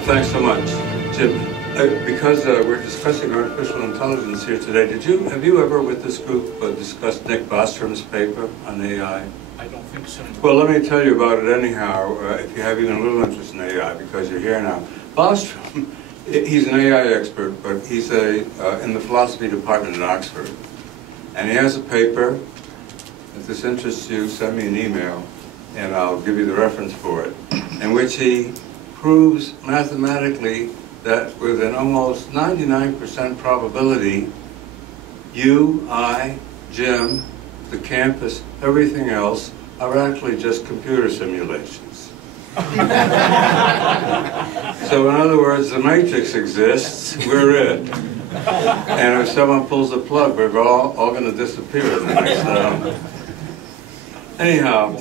Thanks so much, Jim. Because we're discussing artificial intelligence here today, have you ever with this group discussed Nick Bostrom's paper on AI? I don't think so. Well, let me tell you about it anyhow, if you have even a little interest in AI, because you're here now. Bostrom, he's an AI expert, but he's in the philosophy department at Oxford. And he has a paper. If this interests you, send me an email, and I'll give you the reference for it, in which he proves mathematically that with an almost 99% probability, you, I, Jim, the campus, everything else are actually just computer simulations. So in other words, the matrix exists, we're it. And if someone pulls the plug, we're all going to disappear in the next Anyhow,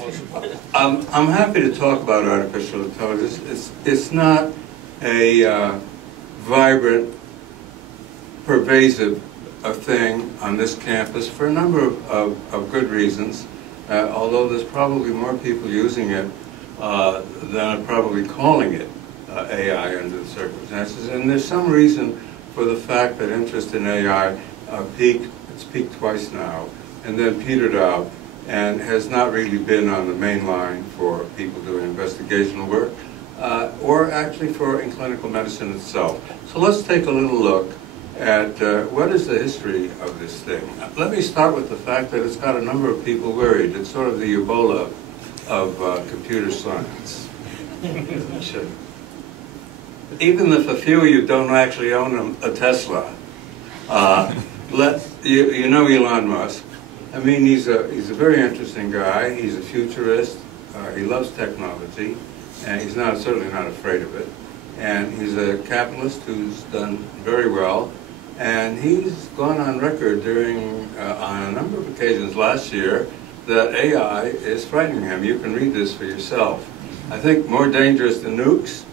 I'm happy to talk about artificial intelligence. It's not a vibrant, pervasive thing on this campus for a number of good reasons, although there's probably more people using it than are probably calling it AI under the circumstances. And there's some reason for the fact that interest in AI it's peaked twice now, and then petered out, and has not really been on the main line for people doing investigational work, or actually in clinical medicine itself. So let's take a little look at what is the history of this thing. Let me start with the fact that it's got a number of people worried. It's sort of the Ebola of computer science. Even if a few of you don't actually own a Tesla, you know Elon Musk. I mean, he's a very interesting guy. He's a futurist. He loves technology, and he's certainly not afraid of it. And he's a capitalist who's done very well. And he's gone on record on a number of occasions last year that AI is frightening him. You can read this for yourself. I think more dangerous than nukes.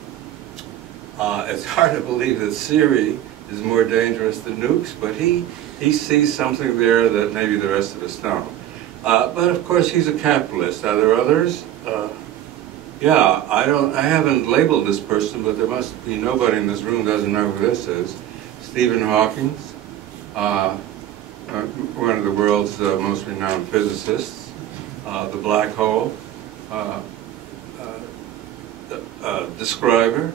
It's hard to believe that Siri is more dangerous than nukes, but he sees something there that maybe the rest of us don't. But of course, he's a capitalist. Are there others? Yeah, I haven't labeled this person, but there must be nobody in this room who doesn't know who this is. Stephen Hawking, one of the world's most renowned physicists, the black hole describer,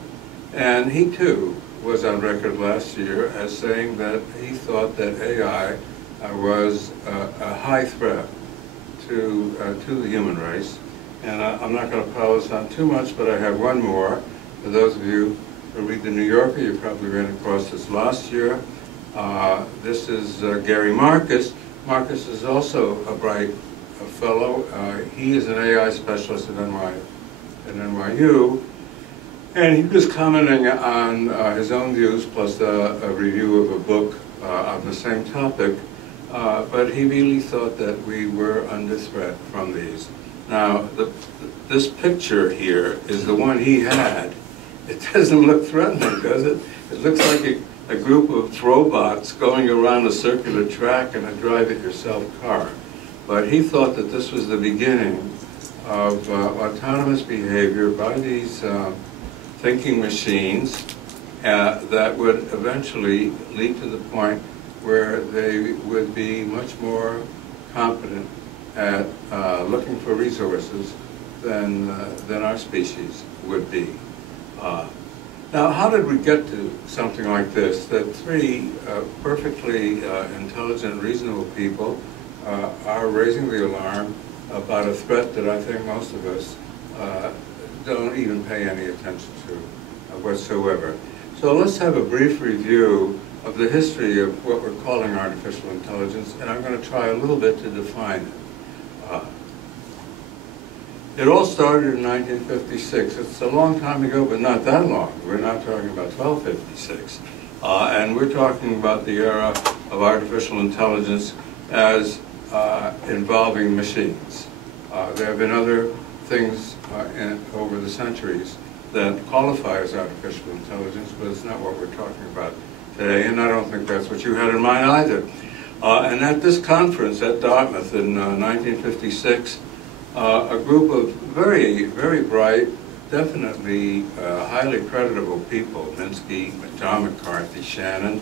and he too was on record last year as saying that he thought that AI was a high threat to the human race. And I'm not going to pile this on too much, but I have one more. For those of you who read the New Yorker, you probably ran across this last year. This is Gary Marcus. Marcus is also a bright fellow. He is an AI specialist at NYU. And he was commenting on his own views, plus a review of a book on the same topic. But he really thought that we were under threat from these. Now, this picture here is the one he had. It doesn't look threatening, does it? It looks like a group of robots going around a circular track in a drive-it-yourself car. But he thought that this was the beginning of autonomous behavior by these thinking machines that would eventually lead to the point where they would be much more competent at looking for resources than our species would be. Now, how did we get to something like this, that three perfectly intelligent, reasonable people are raising the alarm about a threat that I think most of us don't even pay any attention to whatsoever. So let's have a brief review of the history of what we're calling artificial intelligence, and I'm going to try a little bit to define it. It all started in 1956. It's a long time ago, but not that long. We're not talking about 1256. And we're talking about the era of artificial intelligence as involving machines. There have been other things over the centuries that qualify as artificial intelligence, but it's not what we're talking about today, and I don't think that's what you had in mind either. And at this conference at Dartmouth in 1956, a group of very, very bright, definitely highly creditable people, Minsky, John McCarthy, Shannon,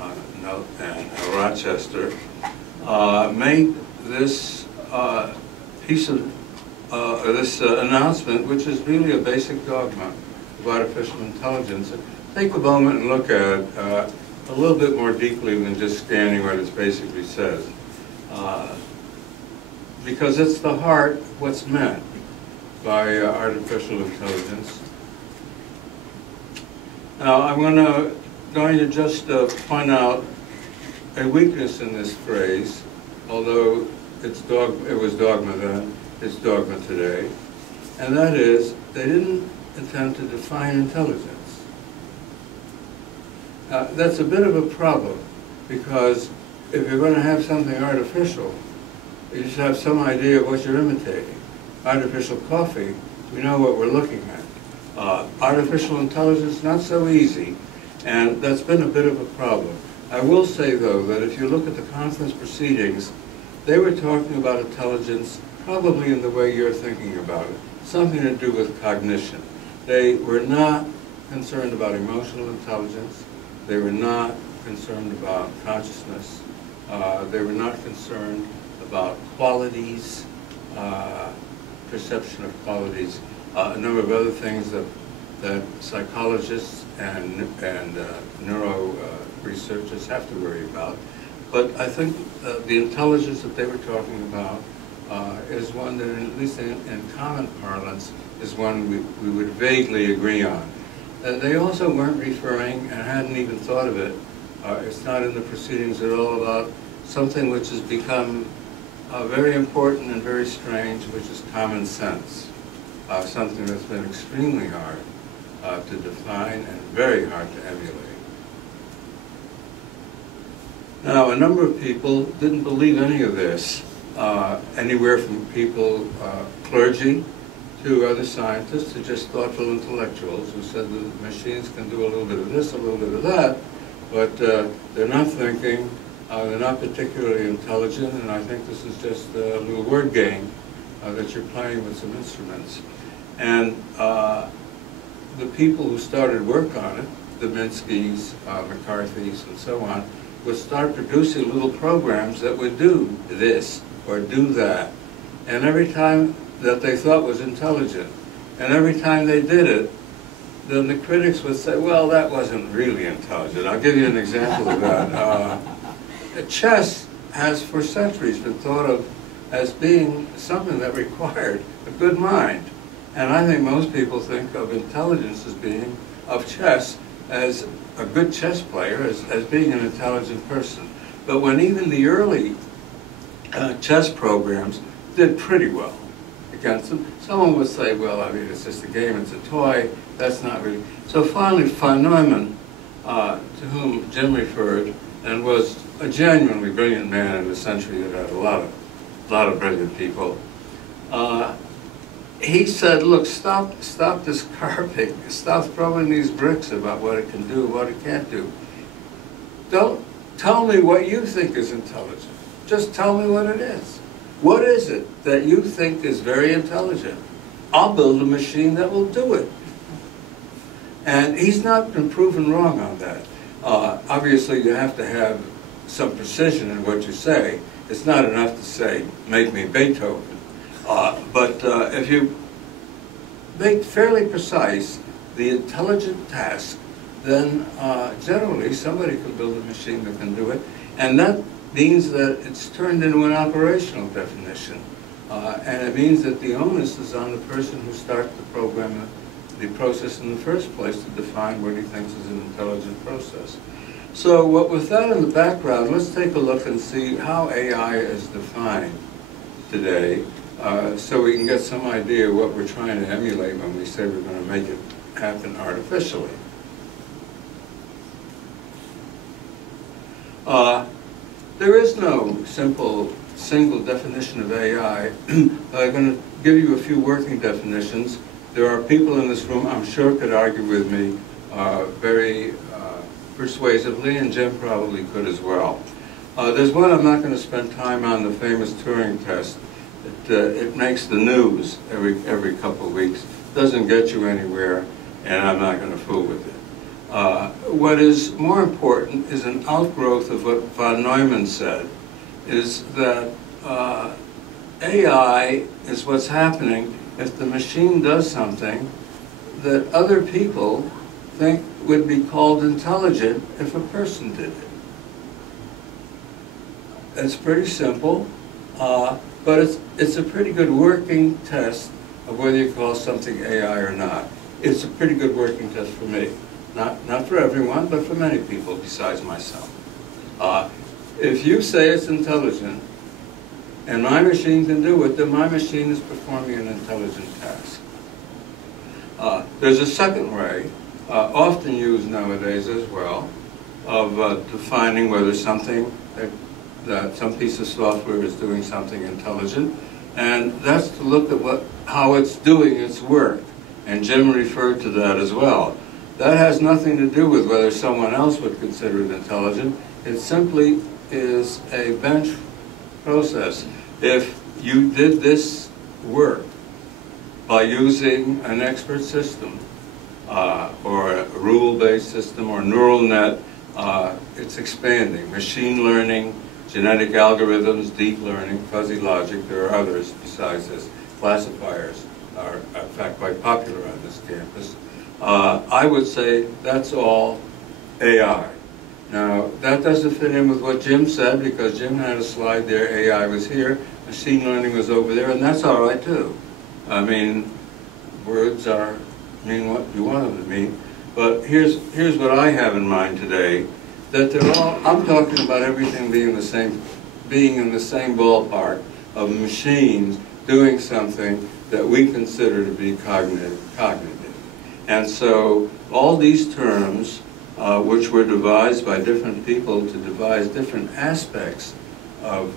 and Rochester, made this piece of this announcement, which is really a basic dogma of artificial intelligence. Take a moment and look at a little bit more deeply than just scanning what it basically says, because it's the heart of what's meant by artificial intelligence. Now, I'm going to just point out a weakness in this phrase, although it was dogma then, it's dogma today, and that is they didn't attempt to define intelligence. That's a bit of a problem, because if you're going to have something artificial, you should have some idea of what you're imitating. Artificial coffee, we know what we're looking at. Artificial intelligence, not so easy, and that's been a bit of a problem. I will say, though, that if you look at the conference proceedings, they were talking about intelligence probably in the way you're thinking about it, something to do with cognition. They were not concerned about emotional intelligence. They were not concerned about consciousness. They were not concerned about qualities, perception of qualities, a number of other things that psychologists and neuro researchers have to worry about. But I think the intelligence that they were talking about is one that, at least in common parlance, is one we would vaguely agree on. They also weren't referring, and hadn't even thought of it, it's not in the proceedings at all, about something which has become very important and very strange, which is common sense. Something that's been extremely hard to define and very hard to emulate. Now, a number of people didn't believe any of this, anywhere from people, clergy, to other scientists, to just thoughtful intellectuals who said that machines can do a little bit of this, a little bit of that, but they're not thinking, they're not particularly intelligent, and I think this is just a little word game that you're playing with some instruments. And the people who started work on it, the Minskys, McCarthys, and so on, would start producing little programs that would do this or do that. And every time that they thought was intelligent, and every time they did it, then the critics would say, well, that wasn't really intelligent. I'll give you an example of that. Chess has for centuries been thought of as being something that required a good mind. And I think most people think of intelligence as being, of chess, as a good chess player, as being an intelligent person. But when even the early chess programs did pretty well against them, someone would say, well, I mean, it's just a game, it's a toy, that's not really. So finally, von Neumann, to whom Jim referred, and was a genuinely brilliant man in a century that had a lot of brilliant people, he said, look, stop this carping, stop throwing these bricks about what it can do, what it can't do. Don't tell me what you think is intelligent. Just tell me what it is. What is it that you think is very intelligent? I'll build a machine that will do it. And he's not been proven wrong on that. Obviously, you have to have some precision in what you say. It's not enough to say, make me Beethoven. But if you make fairly precise the intelligent task, then generally somebody can build a machine that can do it. And that means that it's turned into an operational definition. And it means that the onus is on the person who starts the program, the process in the first place, to define what he thinks is an intelligent process. So with that in the background, let's take a look and see how AI is defined today, so we can get some idea of what we're trying to emulate when we say we're going to make it happen artificially. There is no simple, single definition of AI. I'm going to give you a few working definitions. There are people in this room, I'm sure, could argue with me very persuasively, and Jim probably could as well. There's one I'm not going to spend time on, the famous Turing test. It makes the news every couple of weeks. doesn't get you anywhere, and I'm not going to fool with it. What is more important is an outgrowth of what von Neumann said, is that AI is what's happening if the machine does something that other people think would be called intelligent if a person did it. It's pretty simple, but it's a pretty good working test of whether you call something AI or not. It's a pretty good working test for me. Not for everyone, but for many people besides myself. If you say it's intelligent, and my machine can do it, then my machine is performing an intelligent task. There's a second way, often used nowadays as well, of defining whether something, that some piece of software is doing something intelligent, and that's to look at how it's doing its work. And Jim referred to that as well. That has nothing to do with whether someone else would consider it intelligent. It simply is a bench process. If you did this work by using an expert system or a rule-based system or neural net, it's expanding. Machine learning, genetic algorithms, deep learning, fuzzy logic, there are others besides this. Classifiers are, in fact, quite popular on this campus. I would say that's all AI. Now, that doesn't fit in with what Jim said, because Jim had a slide there, AI was here, machine learning was over there, and that's all right too. I mean, words mean what you want them to mean. But here's what I have in mind today, that I'm talking about everything being in the same ballpark of machines doing something that we consider to be cognitive. And so all these terms, which were devised by different people to devise different aspects of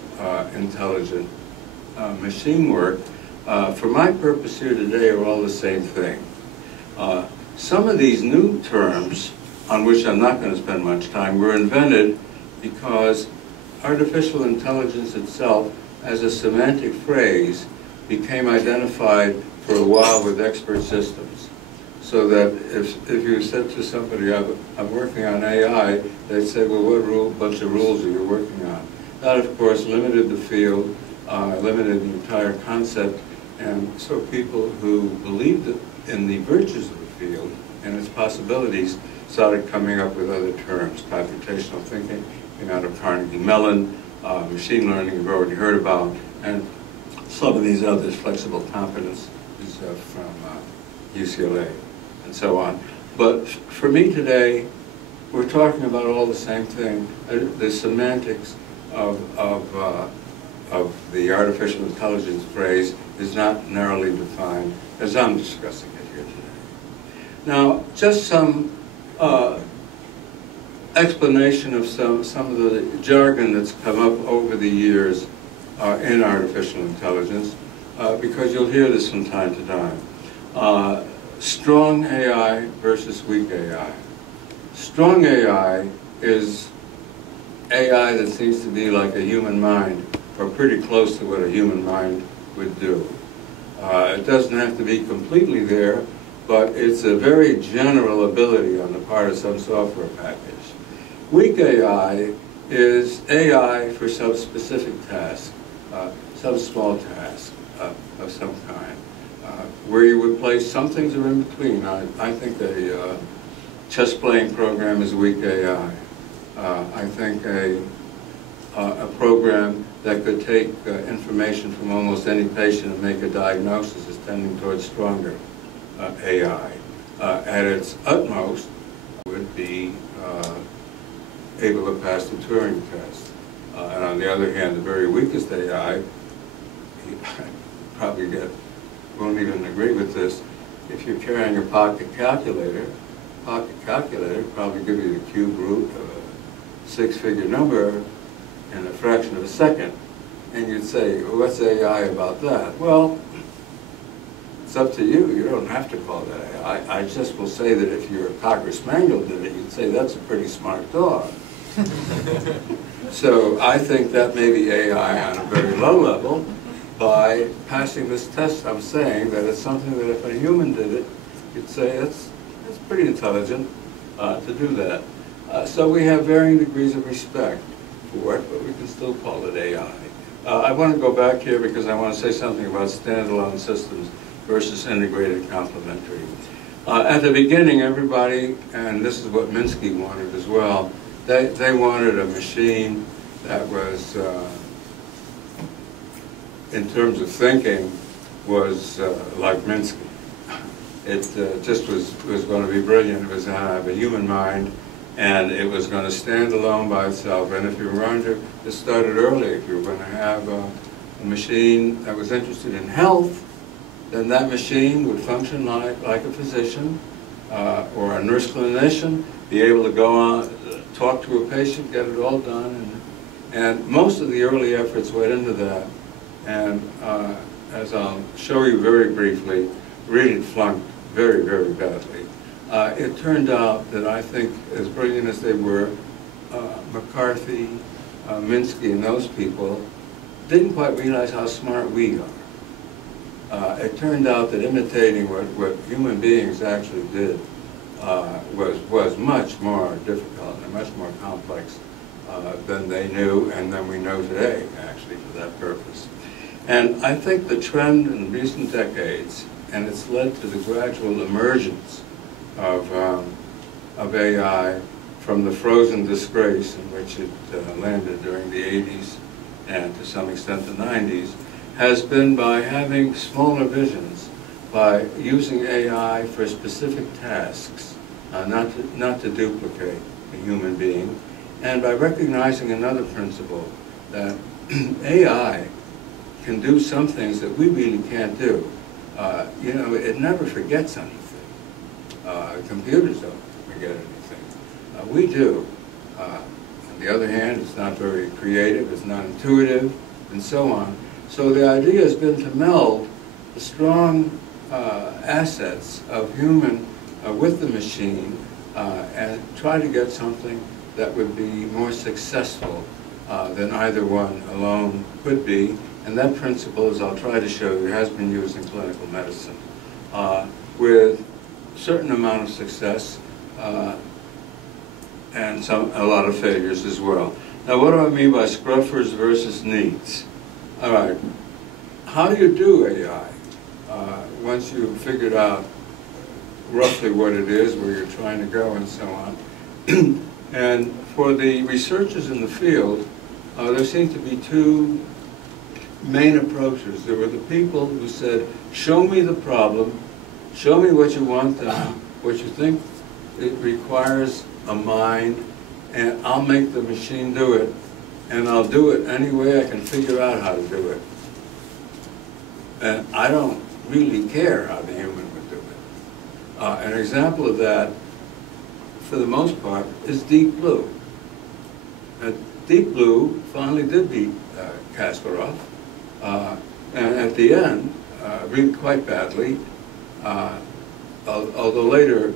intelligent machine work, for my purpose here today are all the same thing. Some of these new terms, on which I'm not going to spend much time, were invented because artificial intelligence itself, as a semantic phrase, became identified for a while with expert systems. So that if you said to somebody, I'm working on AI, they'd say, well, what bunch of rules are you working on? That, of course, limited the field, limited the entire concept, and so people who believed in the virtues of the field and its possibilities started coming up with other terms. Computational thinking came out of Carnegie Mellon, machine learning you've already heard about, and some of these others, flexible competence, is from UCLA, and so on. But for me today, we're talking about all the same thing. The semantics of the artificial intelligence phrase is not narrowly defined as I'm discussing it here today. Now, just some explanation of some of the jargon that's come up over the years in artificial intelligence, because you'll hear this from time to time. Strong AI versus weak AI. Strong AI is AI that seems to be like a human mind, or pretty close to what a human mind would do. It doesn't have to be completely there, but it's a very general ability on the part of some software package. Weak AI is AI for some specific task, some small task of some kind, where you would place some things are in between. I think a chess playing program is weak AI. I think a program that could take information from almost any patient and make a diagnosis is tending towards stronger AI. At its utmost, would be able to pass the Turing test. And on the other hand, the very weakest AI, you probably won't even agree with this. If you're carrying a pocket calculator probably give you the cube root of a six-figure number in a fraction of a second. And you'd say, well, what's AI about that? Well, it's up to you. You don't have to call that AI. I just will say that if your Cocker Spaniel did it, you'd say that's a pretty smart dog. So I think that may be AI on a very low level, by passing this test. I'm saying that it's something that if a human did it, you'd say it's pretty intelligent to do that. So we have varying degrees of respect for it, but we can still call it AI. I want to go back here because I want to say something about standalone systems versus integrated complementary. At the beginning, everybody, and this is what Minsky wanted as well, they wanted a machine that was, in terms of thinking, was like Minsky. It just was going to be brilliant. It was going to have a human mind, and it was going to stand alone by itself. And if you were going to, this started early, if you were going to have a machine that was interested in health, then that machine would function like a physician or a nurse clinician, be able to go on, talk to a patient, get it all done. And most of the early efforts went into that. And as I'll show you very briefly, really flunked very, very badly. It turned out that I think, as brilliant as they were, McCarthy, Minsky, and those people didn't quite realize how smart we are. It turned out that imitating what human beings actually did was much more difficult and much more complex than they knew and than we know today, actually, for that purpose. And I think the trend in recent decades, and it's led to the gradual emergence of AI from the frozen disgrace in which it landed during the 80s and to some extent the 90s, has been by having smaller visions, by using AI for specific tasks, not to duplicate a human being, and by recognizing another principle, that AI can do some things that we really can't do. You know, it never forgets anything. Computers don't forget anything. We do. On the other hand, it's not very creative, it's not intuitive, and so on. So the idea has been to meld the strong assets of human with the machine and try to get something that would be more successful than either one alone could be. And that principle, as I'll try to show you, has been used in clinical medicine with a certain amount of success and a lot of failures as well. Now, what do I mean by scruffers versus neats? All right, how do you do AI once you've figured out roughly what it is, where you're trying to go, and so on? And for the researchers in the field, there seem to be two main approaches. There were the people who said, show me the problem, show me what you want done, what you think it requires a mind, and I'll make the machine do it, and I'll do it any way I can figure out how to do it. And I don't really care how the human would do it. An example of that, for the most part, is Deep Blue. Deep Blue finally did beat Kasparov, and at the end, really quite badly, although later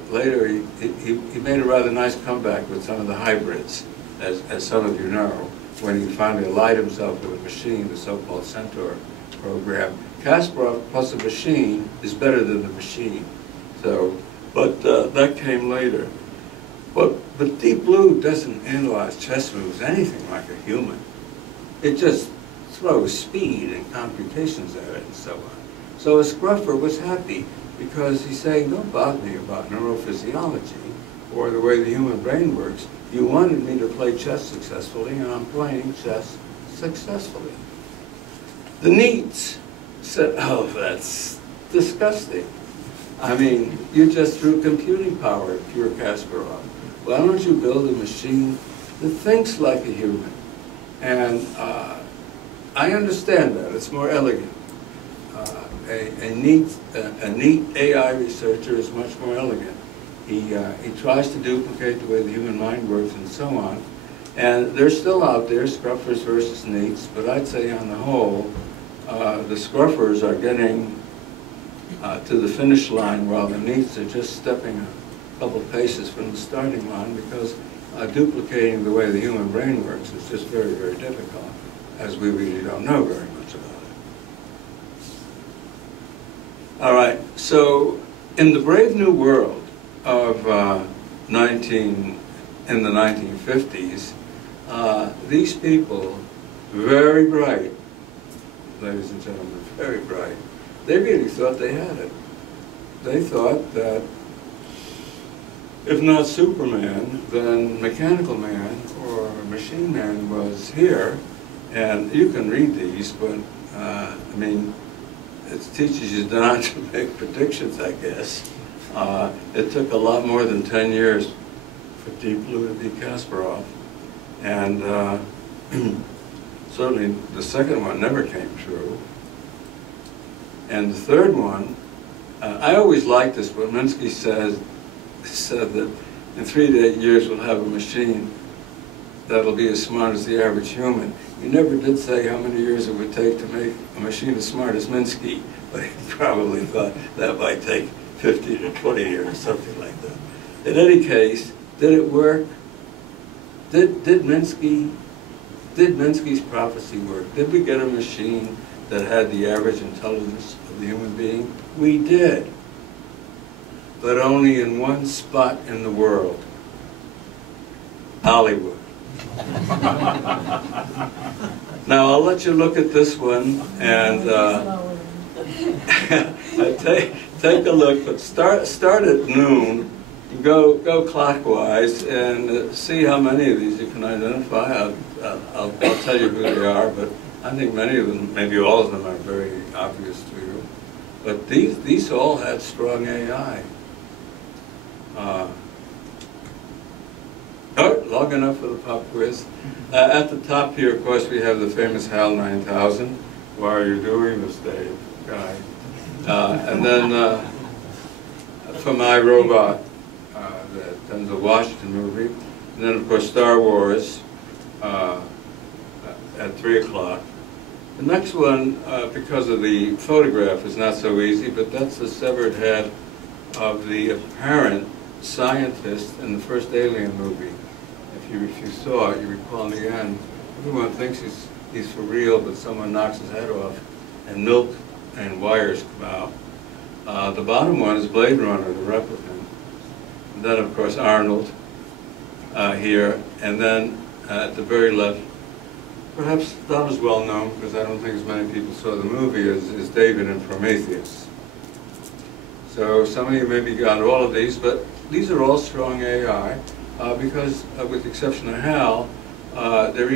he made a rather nice comeback with some of the hybrids, as some of you know, when he finally allied himself with a machine, the so-called Centaur program. Kasparov plus a machine is better than the machine. So, but that came later. But Deep Blue doesn't analyze chess moves anything like a human. It just throws speed and computations at it and so on. So a scruffer was happy because he's saying, don't bother me about neurophysiology or the way the human brain works. You wanted me to play chess successfully, and I'm playing chess successfully. The neats said, oh, that's disgusting. I mean, you just threw computing power at pure Kasparov. Why don't you build a machine that thinks like a human? And I understand that. It's more elegant. A neat AI researcher is much more elegant. He tries to duplicate the way the human mind works and so on. And they're still out there, scruffers versus neats, but I'd say on the whole, the scruffers are getting to the finish line while the neats are just stepping a couple paces from the starting line, because duplicating the way the human brain works is just very, very difficult, as we really don't know very much about it. All right, so in the brave new world of in the 1950s, these people, very bright, ladies and gentlemen, very bright, they really thought they had it. They thought that if not Superman, then Mechanical Man or Machine Man was here. And you can read these, but I mean, it teaches you not to make predictions, I guess. It took a lot more than 10 years for Deep Blue to be Kasparov. And certainly the second one never came true. And the third one, I always liked this, but Minsky said that in 3 to 8 years we'll have a machine that'll be as smart as the average human. He never did say how many years it would take to make a machine as smart as Minsky, but he probably thought that might take 50 to 20 years, something like that. In any case, did it work? Did Minsky's prophecy work? Did we get a machine that had the average intelligence of the human being? We did, but only in one spot in the world, Hollywood. Now I'll let you look at this one and take a look, but start at noon, go clockwise, and see how many of these you can identify. I'll tell you who they are, but I think many of them, maybe all of them, are very obvious to you. But these all had strong AI. Long enough for the pop quiz. At the top here, of course, we have the famous HAL 9000. Why are you doing this, Dave? Guy. And then from iRobot, the Denzel Washington movie. And then, of course, Star Wars at 3 o'clock. The next one, because of the photograph, is not so easy, but that's the severed head of the apparent scientist in the first Alien movie. If you saw it, you recall in the end, everyone thinks he's for real, but someone knocks his head off, and milk and wires come out. The bottom one is Blade Runner, the replicant. And then, of course, Arnold here. And then at the very left, perhaps not as well known, because I don't think as many people saw the movie, is David in Prometheus. So some of you maybe got all of these, but these are all strong AI. Because, with the exception of HAL, they're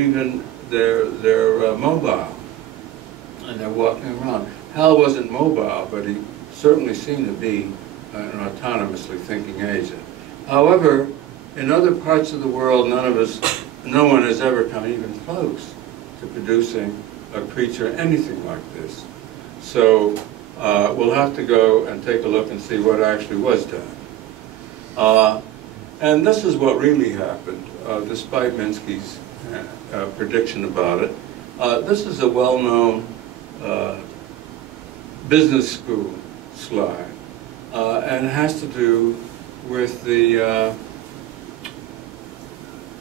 mobile, and they're walking around. HAL wasn't mobile, but he certainly seemed to be an autonomously thinking agent. However, in other parts of the world, no one has ever come even close to producing a creature anything like this. So we'll have to go and take a look and see what actually was done. And this is what really happened, despite Minsky's prediction about it. This is a well-known business school slide, and it has to do with the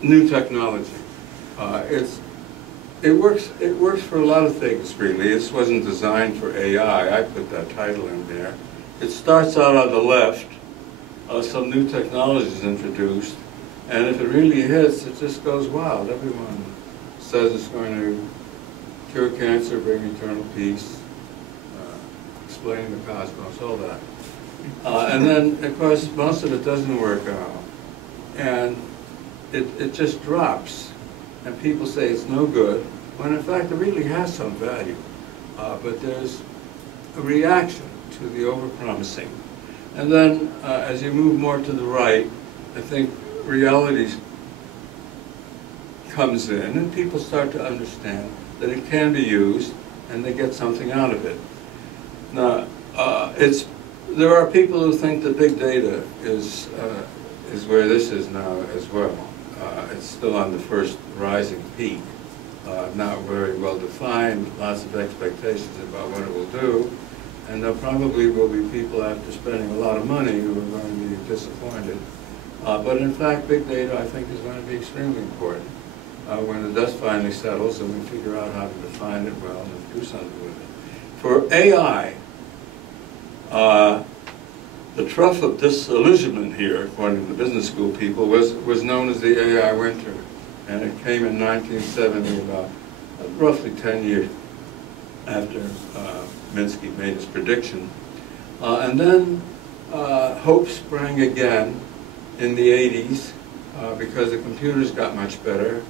new technology. It works for a lot of things, really. This wasn't designed for AI. I put that title in there. It starts out on the left. Some new technology is introduced, and if it really hits, it just goes wild. Everyone says it's going to cure cancer, bring eternal peace, explain the cosmos, all that. And then, of course, most of it doesn't work out, and it just drops, and people say it's no good, when in fact it really has some value. But there's a reaction to the overpromising. And then, as you move more to the right, I think reality comes in, and people start to understand that it can be used, and they get something out of it. Now, there are people who think that big data is where this is now as well. It's still on the first rising peak, not very well defined, lots of expectations about what it will do. And there probably will be people after spending a lot of money who are going to be disappointed. But in fact, big data, I think, is going to be extremely important when the dust finally settles and we figure out how to define it well and do something with it. For AI, The trough of disillusionment here, according to the business school people, was known as the AI winter. And it came in 1970, about roughly 10 years after Minsky made his prediction. And then hope sprang again in the 80s because the computers got much better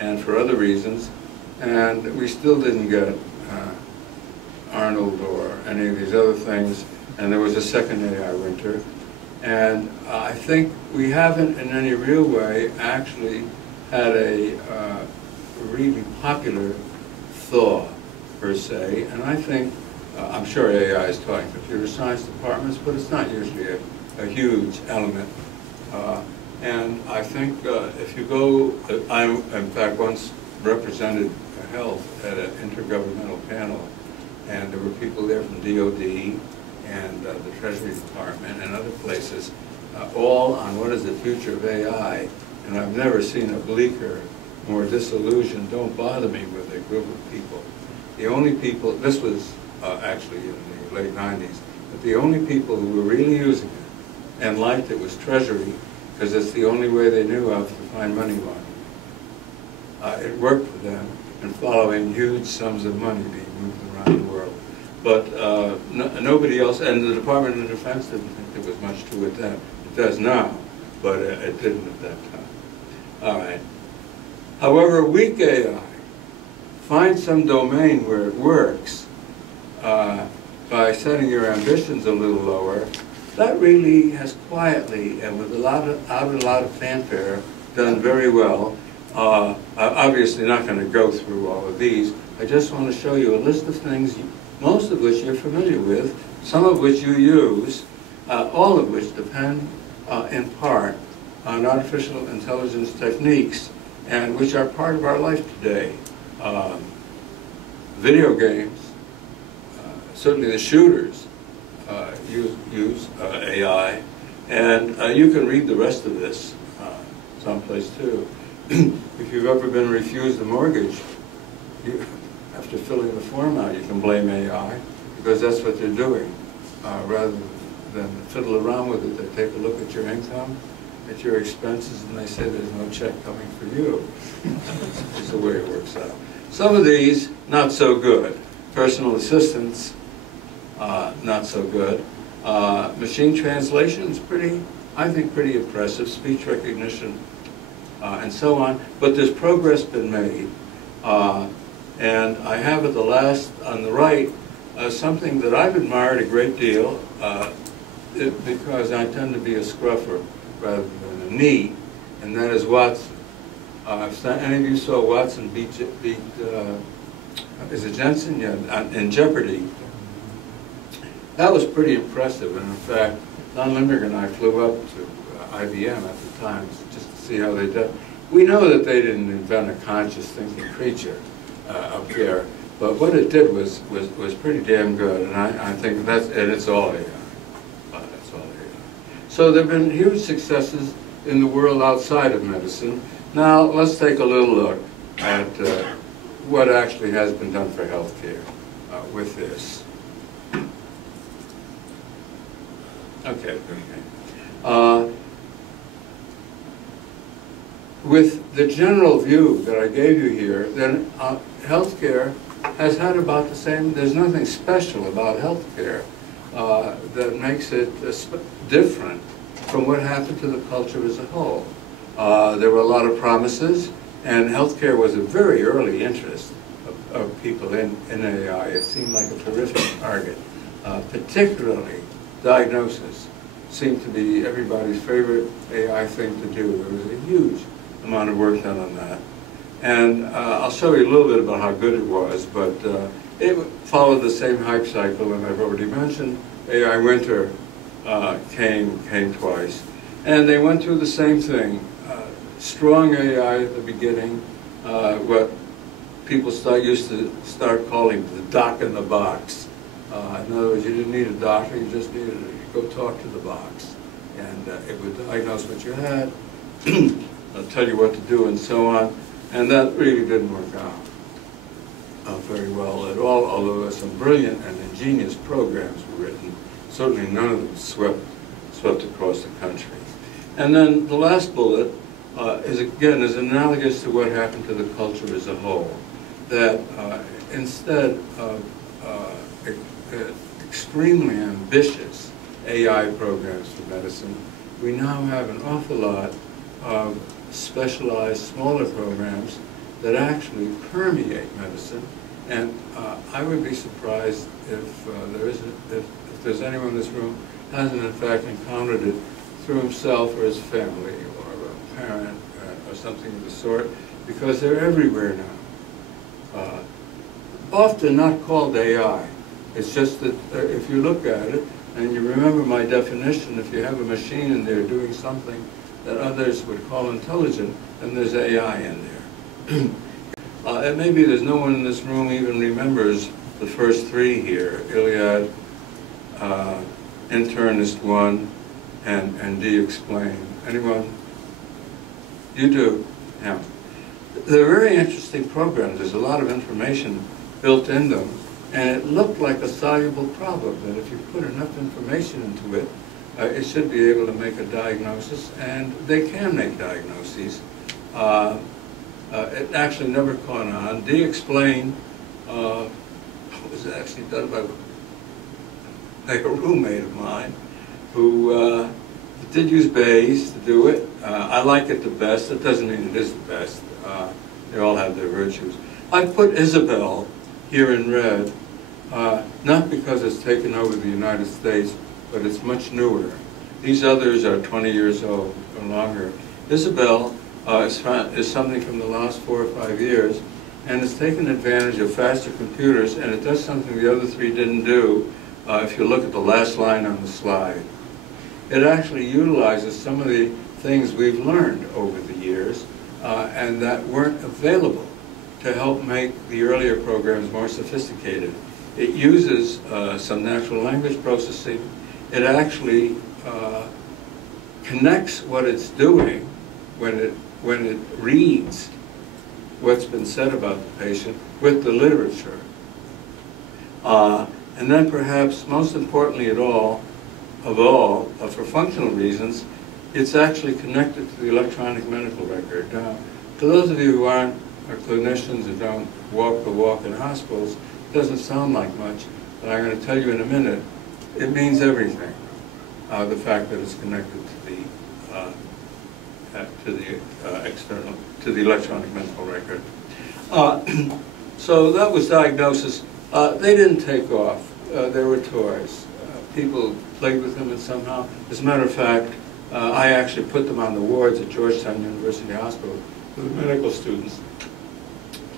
and for other reasons. And we still didn't get Arnold or any of these other things. And there was a second AI winter. And I think we haven't in any real way actually had a really popular thaw, per se. And I think, I'm sure AI is taught in computer science departments, but it's not usually a huge element. And I think if you go, I in fact once represented health at an intergovernmental panel, and there were people there from DOD and the Treasury Department and other places, all on what is the future of AI. And I've never seen a bleaker, more disillusioned, don't bother me with a group of people. The only people, this was actually in the late 90s, but the only people who were really using it and liked it was Treasury, because it's the only way they knew of to find money laundering. It worked for them in following huge sums of money being moved around the world. But nobody else, and the Department of Defense didn't think there was much to it then. It does now, but it didn't at that time. All right. However, weak AI, find some domain where it works by setting your ambitions a little lower. That really has quietly and with a lot of fanfare done very well. I'm obviously not going to go through all of these. I just want to show you a list of things, most of which you're familiar with, some of which you use, all of which depend in part on artificial intelligence techniques, and which are part of our life today. Video games, certainly the shooters use AI, and you can read the rest of this someplace too. If you've ever been refused a mortgage, after filling the form out, you can blame AI, because that's what they're doing. Rather than fiddle around with it, they take a look at your income, at your expenses, and they say there's no check coming for you. It's the way it works out. Some of these, not so good. Personal assistance, not so good. Machine translation is pretty, I think, pretty impressive. Speech recognition, and so on. But there's progress been made. And I have at the last, on the right, something that I've admired a great deal, because I tend to be a scruffer rather than a neat, and that is Watson. If any of you saw Watson beat is it Jensen? Yeah, in Jeopardy. That was pretty impressive, and in fact, Don Limerick and I flew up to IBM at the time just to see how they did. We know that they didn't invent a conscious thinking creature up there, but what it did was pretty damn good, and I think that's, and it's all AI. It's all AI. So there have been huge successes in the world outside of medicine. Now let's take a little look at what actually has been done for healthcare with this. Okay. With the general view that I gave you here, then healthcare has had about the same, there's nothing special about healthcare that makes it different from what happened to the culture as a whole. There were a lot of promises, and healthcare was a very early interest of people in AI. It seemed like a terrific target. Particularly diagnosis seemed to be everybody's favorite AI thing to do. There was a huge amount of work done on that. And I'll show you a little bit about how good it was, but it followed the same hype cycle, and I've already mentioned AI winter came twice. And they went through the same thing. Strong AI at the beginning, what people used to start calling the doc in the box. In other words, you didn't need a doctor, you just needed to go talk to the box. And it would diagnose what you had, tell you what to do, and so on. And that really didn't work out very well at all, although some brilliant and ingenious programs were written. certainly none of them swept across the country. And then the last bullet is analogous to what happened to the culture as a whole, that instead of extremely ambitious AI programs for medicine, we now have an awful lot of specialized, smaller programs that actually permeate medicine. And I would be surprised if there's anyone in this room who hasn't in fact encountered it through himself or his family or a parent or something of the sort, because they're everywhere now. Often not called AI. It's just that if you look at it, and you remember my definition, if you have a machine in there doing something that others would call intelligent, then there's AI in there. And maybe there's no one in this room even remembers the first three here, Iliad, Internist 1, and De-Explain. Anyone? You do? Yeah. They're very interesting programs. There's a lot of information built in them, and it looked like a soluble problem, that if you put enough information into it, it should be able to make a diagnosis, and they can make diagnoses. It actually never caught on. De-Explain was actually done by a roommate of mine who did use Bayes to do it. I like it the best. It doesn't mean it is the best. They all have their virtues. I put Isabel here in red, not because it's taken over the United States, but it's much newer. These others are 20 years old or longer. Isabel is something from the last 4 or 5 years, and it's taken advantage of faster computers, and it does something the other three didn't do. If you look at the last line on the slide, it actually utilizes some of the things we've learned over the years and that weren't available to help make the earlier programs more sophisticated. It uses some natural language processing. It actually connects what it's doing when it reads what's been said about the patient with the literature. And then perhaps most importantly for functional reasons, it's actually connected to the electronic medical record. Now, to those of you who aren't clinicians who don't walk the walk in hospitals, it doesn't sound like much, but I'm going to tell you in a minute, it means everything. The fact that it's connected to the electronic medical record. So that was diagnosis. They didn't take off. They were toys. People played with them and somehow. As a matter of fact, I actually put them on the wards at Georgetown University Hospital for the medical students.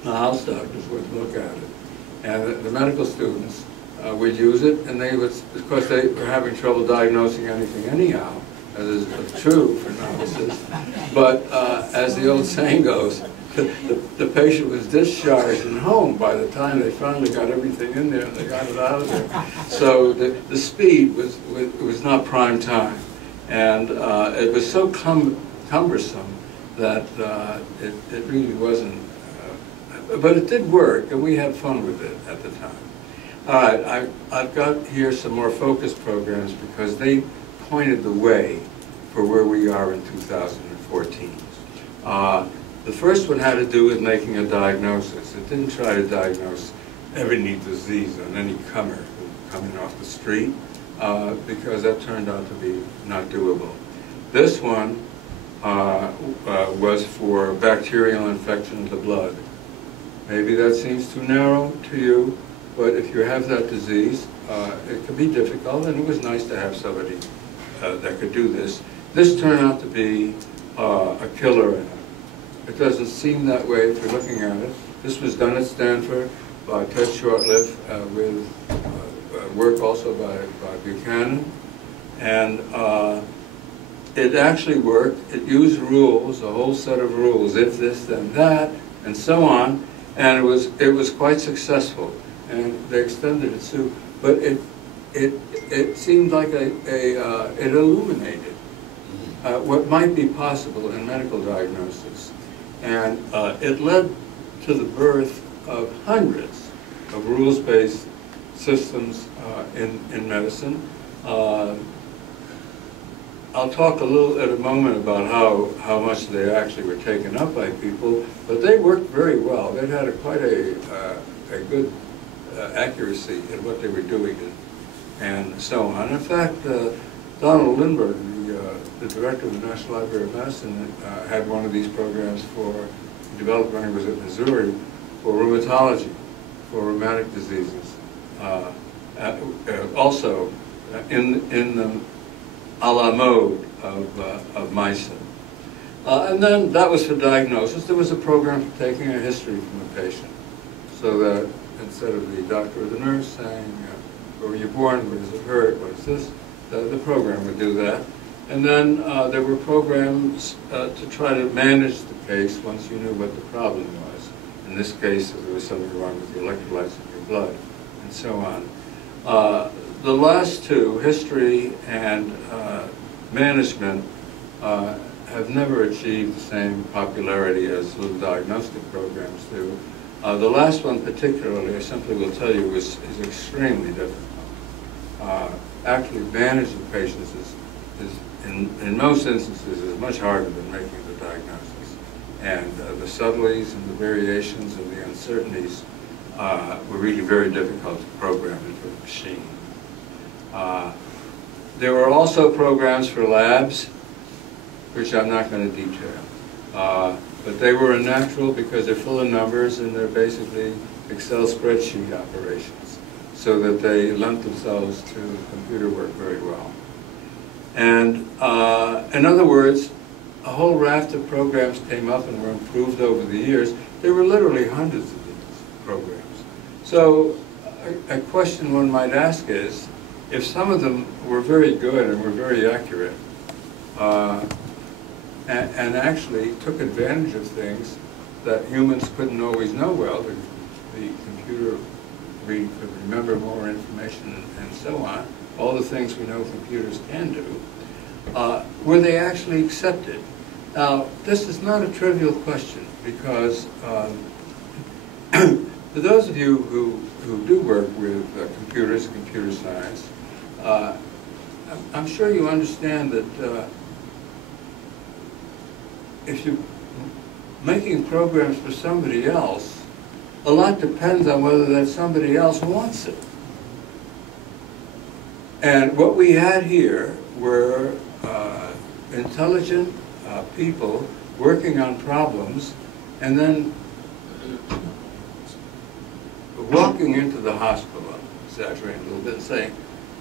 The house doctors would look at it. And the medical students would use it, and they would, of course, they were having trouble diagnosing anything anyhow, as is true for novices. But as the old saying goes, the patient was discharged and home by the time they finally got everything in there and they got it out of there. So the speed was not prime time. And it was so cumbersome that it really wasn't. But it did work, and we had fun with it at the time. All right, I've got here some more focused programs because they pointed the way for where we are in 2014. The first one had to do with making a diagnosis. It didn't try to diagnose every disease on any comer coming off the street, because that turned out to be not doable. This one was for bacterial infection of the blood. Maybe that seems too narrow to you, but if you have that disease, it can be difficult, and it was nice to have somebody that could do this. This turned out to be a killer. It doesn't seem that way if you're looking at it. This was done at Stanford by Ted Shortliff with work also by Buchanan. And it actually worked. It used rules, a whole set of rules, if this, then that, and so on. And it was quite successful. And they extended it too. But it seemed like it illuminated what might be possible in medical diagnosis. And it led to the birth of hundreds of rules-based systems in medicine. I'll talk a little at a moment about how much they actually were taken up by people, but they worked very well. They had quite a good accuracy in what they were doing and so on. In fact, Donald Lindbergh, the director of the National Library of Medicine, had one of these programs developed when he was at Missouri for rheumatology, for rheumatic diseases. Also in the a la mode of Meissen. And then that was for diagnosis. There was a program for taking a history from the patient, so that instead of the doctor or the nurse saying, where were you born, where does it hurt, what is this, the program would do that. And then there were programs to try to manage the case once you knew what the problem was. In this case, if there was something wrong with the electrolytes in your blood, and so on. The last two, history and management, have never achieved the same popularity as little diagnostic programs do. The last one particularly, I simply will tell you, is extremely difficult. Actually managing patients is in most instances is much harder than making the diagnosis. And the subtleties and the variations and the uncertainties were really very difficult to program into a machine. There were also programs for labs, which I'm not going to detail. But they were unnatural because they're full of numbers and they're basically Excel spreadsheet operations, so that they lent themselves to computer work very well. And in other words, a whole raft of programs came up and were improved over the years. There were literally hundreds of these programs. So a question one might ask is, if some of them were very good and were very accurate, and actually took advantage of things that humans couldn't always know well, the computer could remember more information and so on, all the things we know computers can do, were they actually accepted? Now, this is not a trivial question, because for those of you who do work with computers and computer science, I'm sure you understand that if you're making programs for somebody else, a lot depends on whether that somebody else wants it. And what we had here were intelligent people working on problems and then walking into the hospital, I'm exaggerating a little bit, and saying,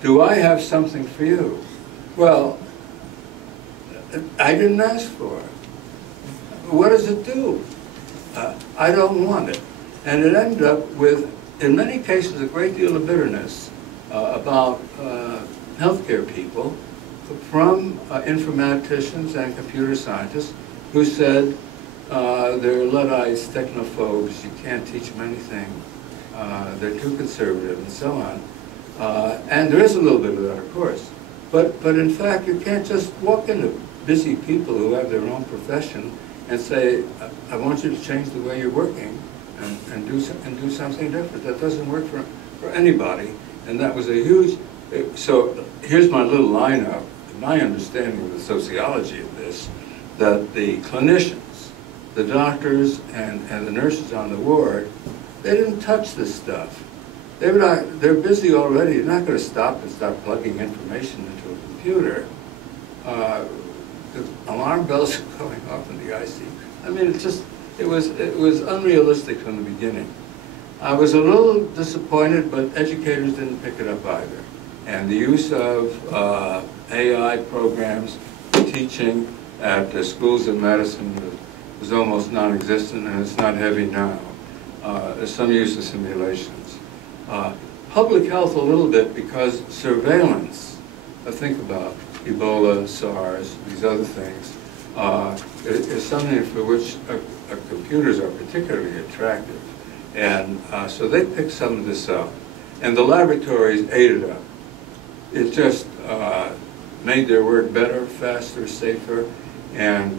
"Do I have something for you?" Well, I didn't ask for it. What does it do? I don't want it. And it ended up with, in many cases, a great deal of bitterness about healthcare people from informaticians and computer scientists who said they're Luddites, technophobes, you can't teach them anything, they're too conservative, and so on. And there is a little bit of that, of course. But in fact, you can't just walk into busy people who have their own profession and say, I want you to change the way you're working and do something different. That doesn't work for anybody. And that was a huge, so here's my little lineup, my understanding of the sociology of this, that the clinicians, the doctors and the nurses on the ward, they didn't touch this stuff. They're busy already. You're not going to stop and start plugging information into a computer. The alarm bells are going off in the ICU. I mean, it was unrealistic from the beginning. I was a little disappointed, but educators didn't pick it up either. And the use of AI programs for teaching at the schools of medicine was almost non-existent, and it's not heavy now. There's some use of simulations. Public health a little bit, because surveillance, think about Ebola, SARS, these other things, is something for which computers are particularly attractive. And so they picked some of this up. And the laboratories ate it up. It just made their work better, faster, safer, and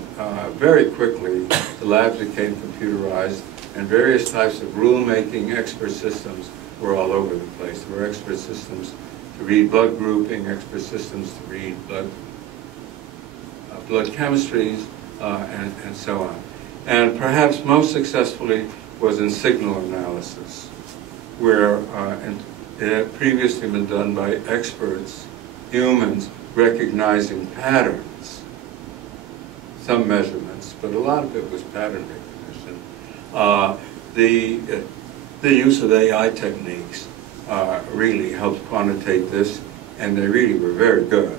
very quickly the labs became computerized, and various types of rule-making expert systems were all over the place. There were expert systems to read blood grouping, expert systems to read blood chemistries, and so on. And perhaps most successfully was in signal analysis, where it had previously been done by experts, humans, recognizing patterns, some measurements, but a lot of it was pattern recognition. The use of AI techniques really helped quantitate this, and they really were very good.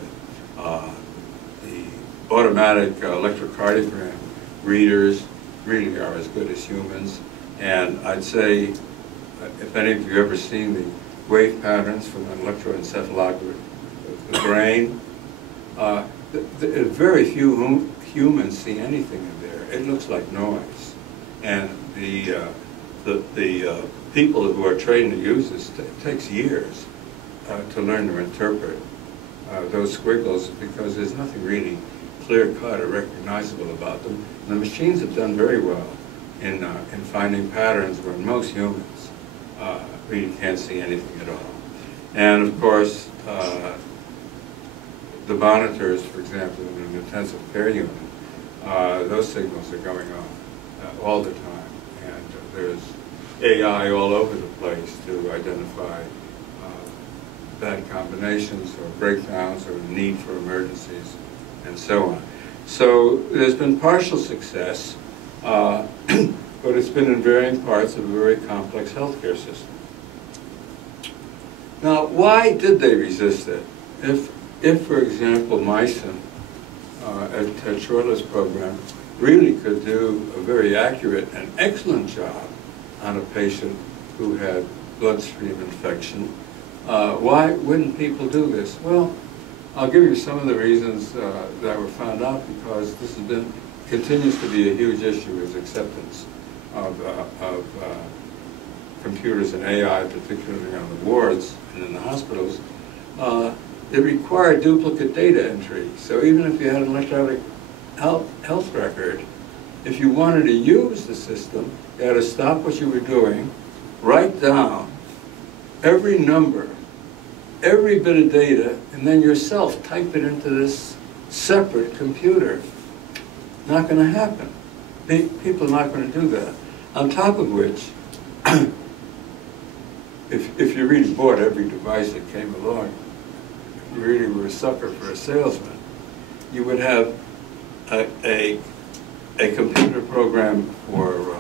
The automatic electrocardiogram readers really are as good as humans, and I'd say, if any of you have ever seen the wave patterns from an electroencephalography of the brain, very few humans see anything in there. It looks like noise, and the people who are trained to use this, it takes years to learn to interpret those squiggles, because there's nothing really clear-cut or recognizable about them. And the machines have done very well in finding patterns where most humans really can't see anything at all. And of course, the monitors, for example, in an intensive care unit, those signals are going off all the time, and there's AI all over the place to identify bad combinations or breakdowns or need for emergencies and so on. So there's been partial success, but it's been in varying parts of a very complex healthcare system. Now, why did they resist it? If for example, Myson at Ted Shortler's program really could do a very accurate and excellent job on a patient who had bloodstream infection, why wouldn't people do this? Well, I'll give you some of the reasons that were found out, because this continues to be a huge issue, is acceptance of computers and AI, particularly on the wards and in the hospitals. It required duplicate data entry. So even if you had an electronic health record, if you wanted to use the system, you had to stop what you were doing, write down every number, every bit of data, and then yourself type it into this separate computer. Not going to happen. People are not going to do that. On top of which, if you really bought every device that came along, if you really were a sucker for a salesman, you would have a computer program for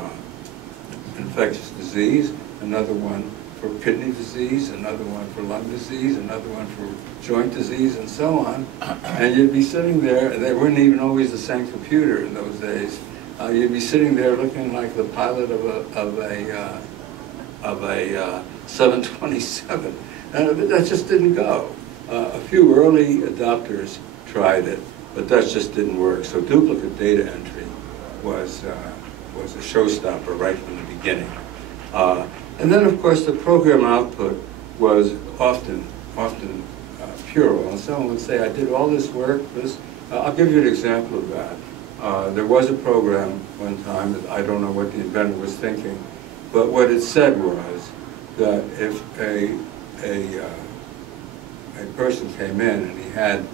infectious disease, another one for kidney disease, another one for lung disease, another one for joint disease, and so on. And you'd be sitting there, and they weren't even always the same computer in those days. You'd be sitting there looking like the pilot of a 727. And that just didn't go. A few early adopters tried it, but that just didn't work. So duplicate data entry was a showstopper right from the beginning. And then, of course, the program output was often puerile. And someone would say, I did all this work. I'll give you an example of that. There was a program one time that I don't know what the inventor was thinking, but what it said was that if a person came in and he had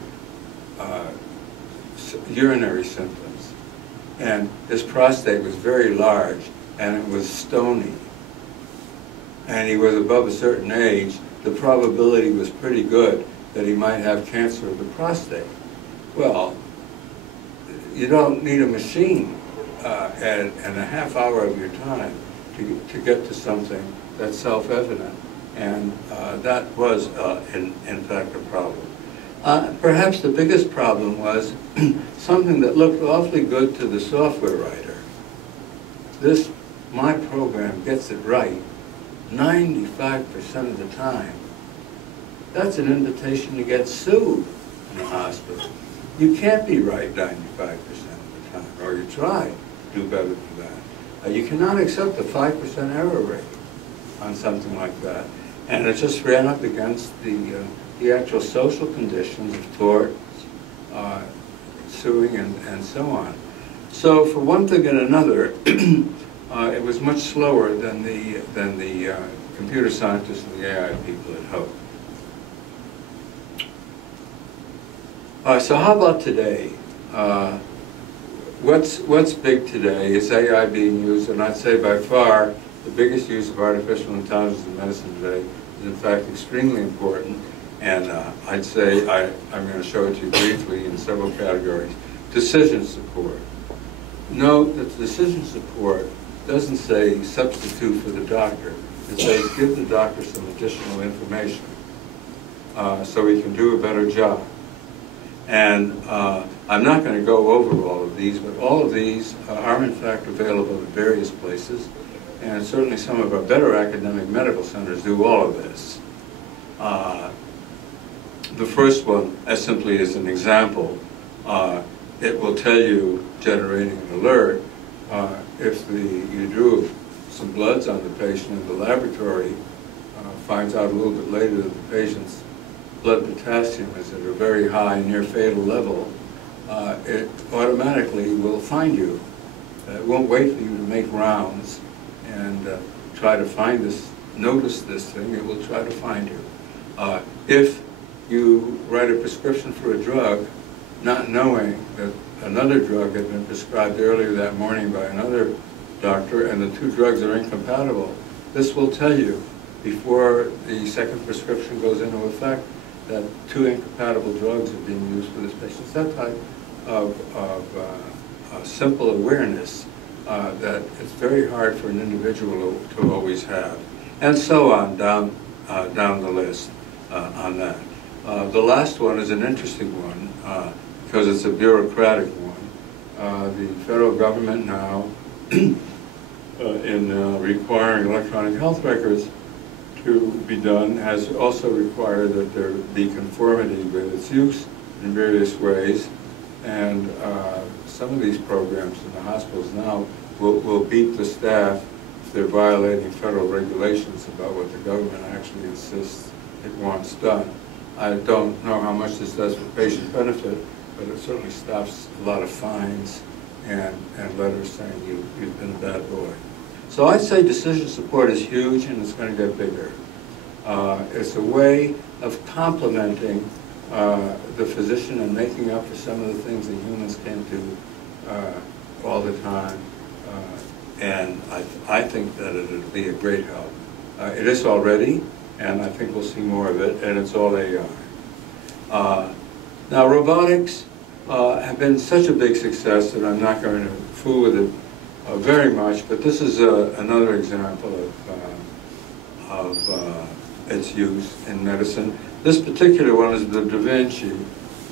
urinary symptoms, and his prostate was very large, and it was stony, and he was above a certain age, the probability was pretty good that he might have cancer of the prostate. Well, you don't need a machine and a half hour of your time to get to something that's self-evident, and that was, in fact, a problem. Perhaps the biggest problem was something that looked awfully good to the software writer. My program gets it right 95% of the time. That's an invitation to get sued in a hospital. You can't be right 95% of the time, or you try to do better than that. You cannot accept a 5% error rate on something like that. And it just ran up against the actual social conditions of torts, suing, and so on. So for one thing and another, it was much slower than the computer scientists and the AI people had hoped. So how about today? What's big today? Is AI being used? And I'd say by far the biggest use of artificial intelligence in medicine today is in fact extremely important. And I'd say I'm going to show it to you briefly in several categories. Decision support. Note that decision support doesn't say substitute for the doctor. It says give the doctor some additional information so he can do a better job. And I'm not going to go over all of these, but all of these are in fact available at various places, and certainly some of our better academic medical centers do all of this. The first one, as simply as an example, it will tell you, generating an alert, if you drew some bloods on the patient and the laboratory finds out a little bit later that the patient's blood potassium is at a very high, near fatal level, it automatically will find you. It won't wait for you to make rounds and try to find this, notice this thing. It will try to find you. If you write a prescription for a drug, not knowing that another drug had been prescribed earlier that morning by another doctor and the two drugs are incompatible, this will tell you before the second prescription goes into effect that two incompatible drugs are being used for this patient. It's that type of simple awareness that it's very hard for an individual to always have. And so on, down the list on that. The last one is an interesting one because it's a bureaucratic one. The federal government now, in requiring electronic health records to be done, has also required that there be conformity with its use in various ways. And some of these programs in the hospitals now will beat the staff if they're violating federal regulations about what the government actually insists it wants done. I don't know how much this does for patient benefit, but it certainly stops a lot of fines and letters saying you've been a bad boy. So I'd say decision support is huge and it's going to get bigger. It's a way of complementing the physician and making up for some of the things that humans can't do all the time. And I think that it'll be a great help. It is already, and I think we'll see more of it, and it's all AI. Now robotics have been such a big success that I'm not going to fool with it very much, but this is another example of its use in medicine. This particular one is the Da Vinci.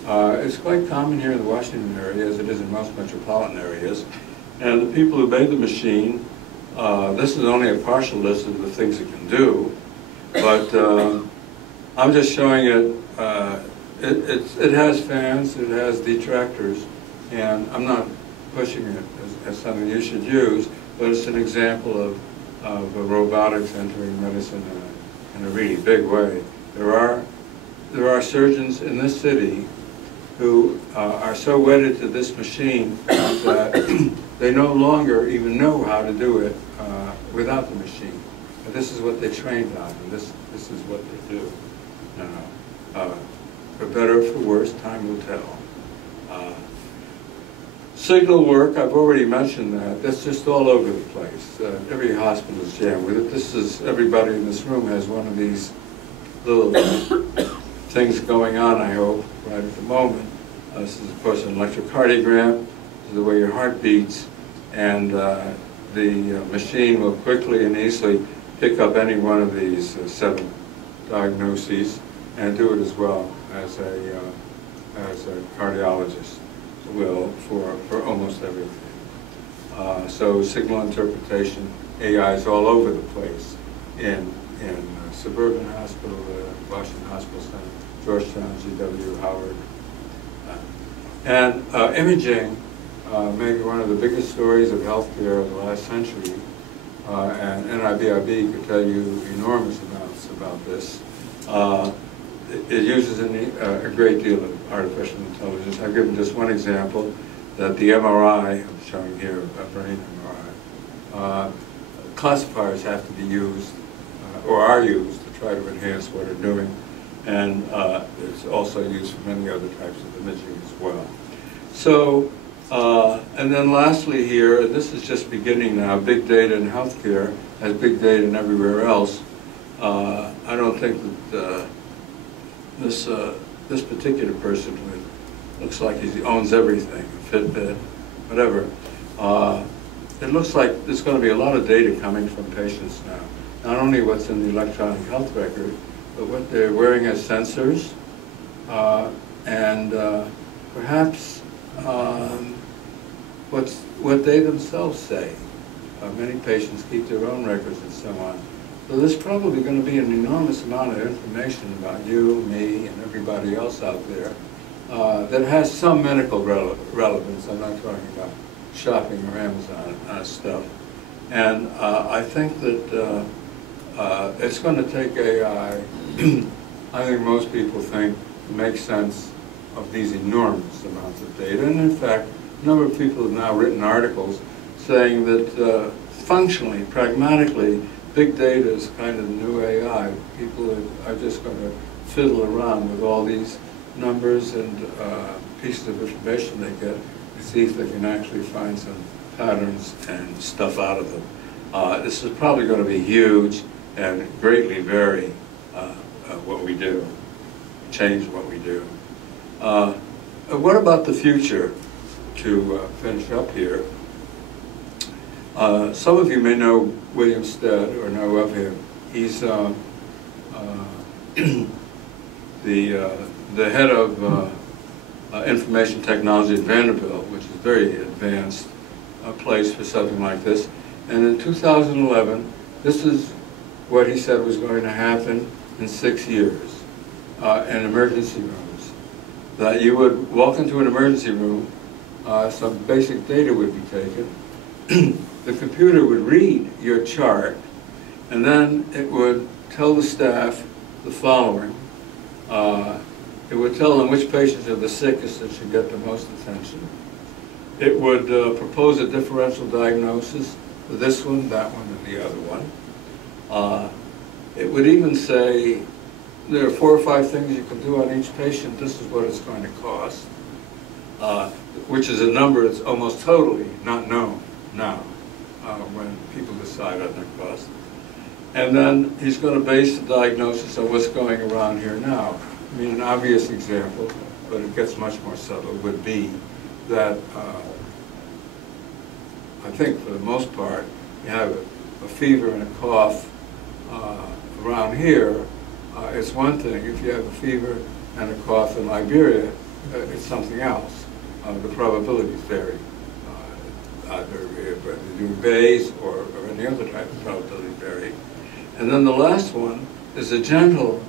It's quite common here in the Washington area, as it is in most metropolitan areas. And the people who made the machine, this is only a partial list of the things it can do, but I'm just showing it. It has fans, it has detractors, and I'm not pushing it as something you should use, but it's an example of robotics entering medicine in a really big way. There are surgeons in this city who are so wedded to this machine that they no longer even know how to do it without the machine. But this is what they trained on, and this is what they do. For better or for worse, time will tell. Signal work, I've already mentioned that. That's just all over the place. Every hospital is jammed with it. Everybody in this room has one of these little things going on, I hope, right at the moment. This is, of course, an electrocardiogram. This is the way your heart beats. And the machine will quickly and easily pick up any one of these 7 diagnoses and do it as well as a cardiologist will for almost everything. So signal interpretation, AI is all over the place in suburban hospital, Washington Hospital Center, Georgetown, GW, Howard. And imaging, maybe one of the biggest stories of healthcare of the last century, and NIBIB could tell you enormous amounts about this. It uses a great deal of artificial intelligence. I've given just one example, that the MRI, I'm showing here a brain MRI, classifiers have to be used, or are used, to try to enhance what they're doing. and it's also used for many other types of imaging as well. So, and then lastly here, and this is just beginning now, big data in healthcare, as big data and everywhere else. I don't think that this particular person who looks like he owns everything, Fitbit, whatever, it looks like there's going to be a lot of data coming from patients now. Not only what's in the electronic health record, but what they're wearing as sensors, and perhaps what they themselves say. Many patients keep their own records and so on. So there's probably going to be an enormous amount of information about you, me, and everybody else out there that has some medical relevance. I'm not talking about shopping or Amazon stuff. And I think that it's going to take AI, I think most people think, to make sense of these enormous amounts of data. And in fact, a number of people have now written articles saying that functionally, pragmatically, big data is kind of the new AI. People are just going to fiddle around with all these numbers and pieces of information they get to see if they can actually find some patterns and stuff out of them. This is probably going to be huge and greatly vary what we do, change what we do. What about the future, to finish up here? Some of you may know William Stead or know of him. He's the head of information technology at Vanderbilt, which is a very advanced place for something like this. And in 2011, this is what he said was going to happen in 6 years in emergency rooms. That you would walk into an emergency room, some basic data would be taken, the computer would read your chart, and then it would tell the staff the following. It would tell them which patients are the sickest that should get the most attention. It would propose a differential diagnosis for this one, that one, and the other one. It would even say, there are 4 or 5 things you can do on each patient, this is what it's going to cost, which is a number that's almost totally not known now when people decide on their cost. And then he's going to base the diagnosis on what's going around here now. I mean, an obvious example, but it gets much more subtle, would be that I think for the most part, you have a fever and a cough around here. It's one thing. If you have a fever and a cough in Liberia, it's something else. The probabilities vary. Either you do Bayes or any other type of probability vary. And then the last one is a gentle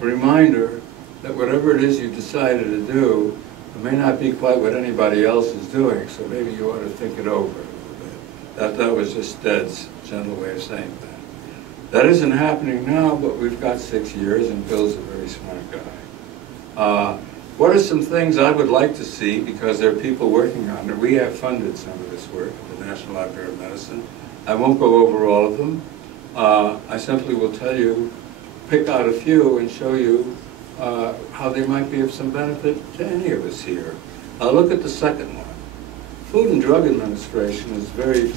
reminder that whatever it is you decided to do, it may not be quite what anybody else is doing, so maybe you ought to think it over a little bit. That was just Stead's gentle way of saying that. That isn't happening now, but we've got 6 years, and Bill's a very smart guy. What are some things I would like to see, because there are people working on it? We have funded some of this work at the National Library of Medicine. I won't go over all of them. I simply will tell you, pick out a few and show you how they might be of some benefit to any of us here. Look at the second one. Food and Drug Administration is very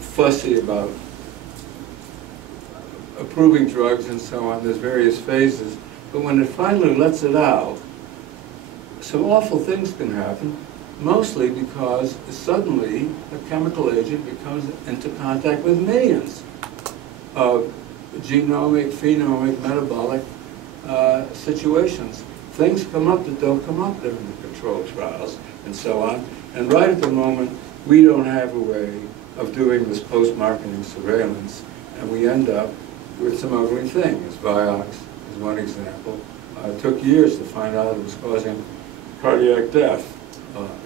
fussy about approving drugs and so on. There's various phases. But when it finally lets it out, some awful things can happen, mostly because suddenly a chemical agent becomes into contact with millions of genomic, phenomic, metabolic situations. Things come up that don't come up during the controlled trials and so on. And right at the moment, we don't have a way of doing this post-marketing surveillance, and we end up with some ugly things. Vioxx is one example. It took years to find out it was causing cardiac death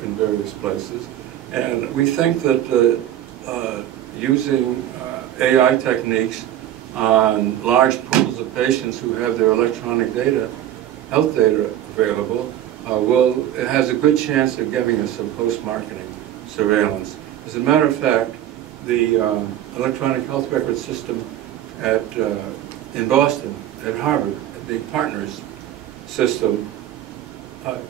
in various places. And we think that using AI techniques on large pools of patients who have their electronic data, health data available, it has a good chance of giving us some post-marketing surveillance. As a matter of fact, the electronic health record system in Boston, at Harvard, the partners system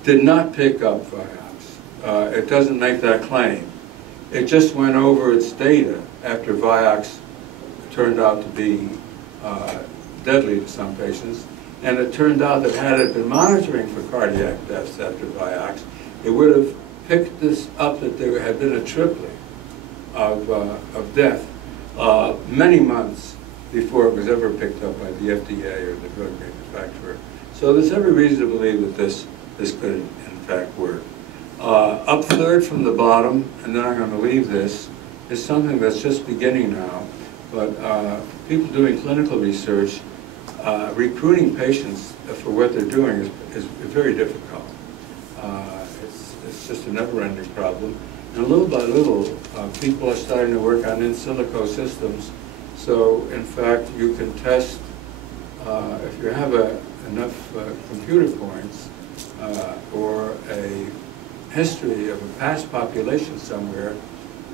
did not pick up Vioxx. It doesn't make that claim. It just went over its data after Vioxx turned out to be deadly to some patients. And it turned out that had it been monitoring for cardiac deaths after Vioxx, it would have picked this up that there had been a tripling of death many months before it was ever picked up by the FDA or the drug manufacturer. So there's every reason to believe that this could in fact work. Up third from the bottom, and then I'm going to leave this, is something that's just beginning now, but people doing clinical research, recruiting patients for what they're doing is very difficult. It's just a never-ending problem. And little by little, people are starting to work on in silico systems. So, in fact, you can test, if you have enough computer points or a history of a past population somewhere,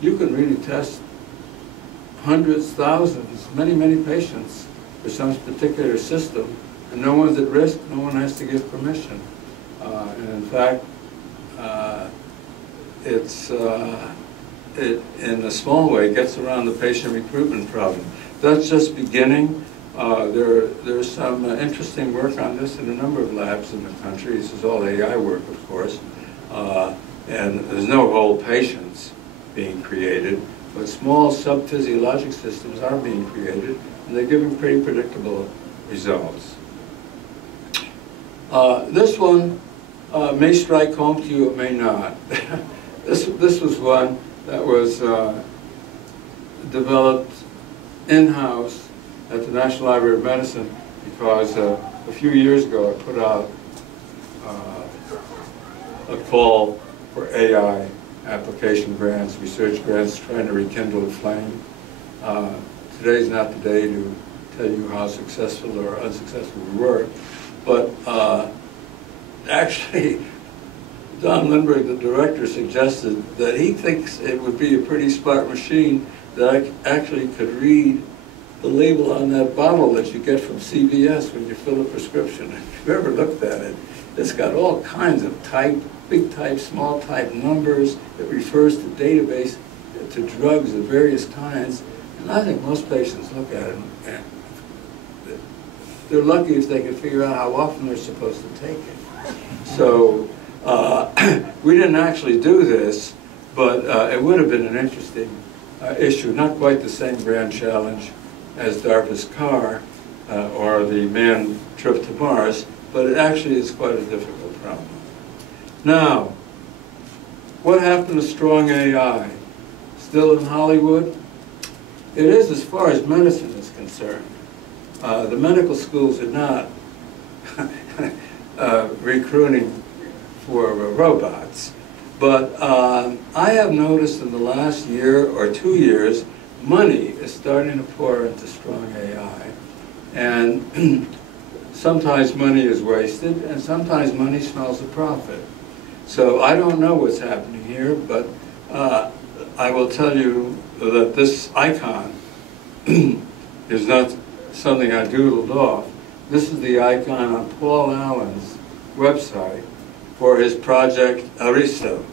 you can really test hundreds, thousands, many patients for some particular system, and no one's at risk, no one has to give permission. And in fact, it in a small way gets around the patient recruitment problem. That's just beginning. There's some interesting work on this in a number of labs in the country. This is all AI work, of course. And there's no whole patients being created, but small subphysiologic systems are being created, and they're giving pretty predictable results. This one may strike home to you, it may not. This was one that was developed in-house at the National Library of Medicine because a few years ago I put out a call for AI application grants, research grants, trying to rekindle a flame. Today's not the day to tell you how successful or unsuccessful we were, but actually, Don Lindbergh, the director, suggested that he thinks it would be a pretty smart machine that actually could read the label on that bottle that you get from CVS when you fill a prescription. If you've ever looked at it, it's got all kinds of type, big type, small type numbers. It refers to database, to drugs of various kinds. And I think most patients look at it and they're lucky if they can figure out how often they're supposed to take it. So we didn't actually do this, but it would have been an interesting issue. Not quite the same grand challenge as DARPA's car or the manned trip to Mars, but it actually is quite a difficult problem. Now, what happened to strong AI? Still in Hollywood? It is as far as medicine is concerned. The medical schools are not recruiting for robots. But I have noticed in the last year or 2 years, money is starting to pour into strong AI. And sometimes money is wasted, and sometimes money smells a profit. So I don't know what's happening here, but I will tell you that this icon is not something I doodled off. This is the icon on Paul Allen's website for his project Aristo.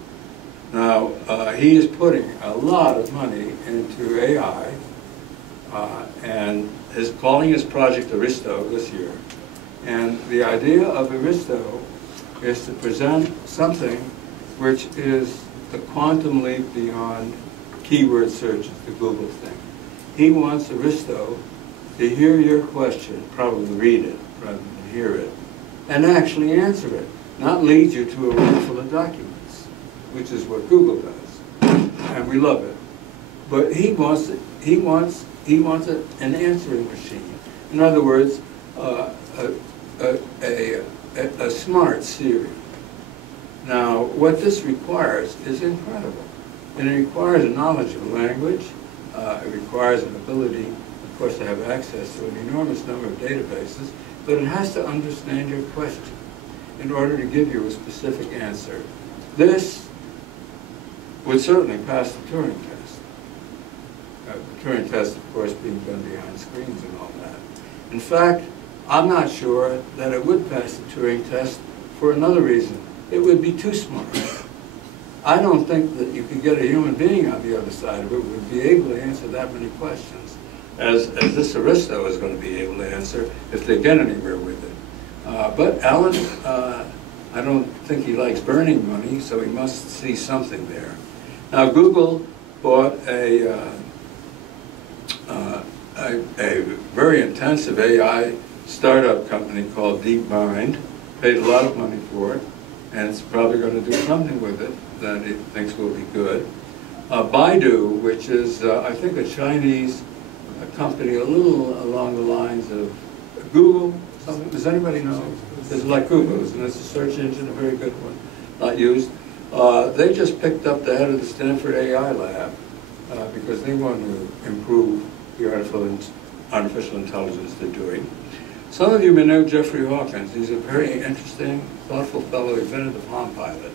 Now, he is putting a lot of money into AI and is calling his project Aristo this year. And the idea of Aristo is to present something which is the quantum leap beyond keyword searches, the Google thing. He wants Aristo to hear your question, probably read it rather than hear it, and actually answer it, not lead you to a room full of documents, which is what Google does, and we love it. But he wants it. He wants an answering machine. In other words, a smart Siri. Now, what this requires is incredible, and it requires a knowledge of the language. It requires an ability, of course, to have access to an enormous number of databases, but it has to understand your question in order to give you a specific answer. This would certainly pass the Turing test. The Turing test, of course, being done behind screens and all that. In fact, I'm not sure that it would pass the Turing test for another reason. It would be too smart. I don't think that you could get a human being on the other side of it would be able to answer that many questions as this Aristo is going to be able to answer if they get anywhere with it. But Alan, I don't think he likes burning money, so he must see something there. Now, Google bought a very intensive AI startup company called DeepMind, paid a lot of money for it, and it's probably going to do something with it that it thinks will be good. Baidu, which is, I think, a Chinese company, a little along the lines of Google, something. Does anybody know? It's like Google's, and it's a search engine, a very good one, not used. They just picked up the head of the Stanford AI lab because they want to improve the artificial intelligence they're doing. Some of you may know Jeffrey Hawkins. He's a very interesting, thoughtful fellow. He invented the Palm Pilot.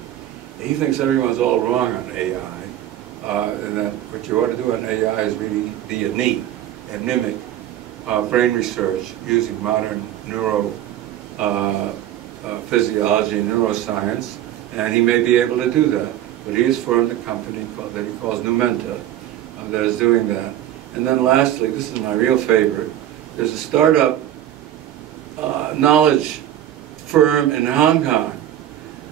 He thinks everyone's all wrong on AI, and that what you ought to do on AI is really be a neat and mimic brain research using modern physiology and neuroscience, and he may be able to do that. But he has formed a company that he calls Numenta that is doing that. And then lastly, this is my real favorite, there's a startup knowledge firm in Hong Kong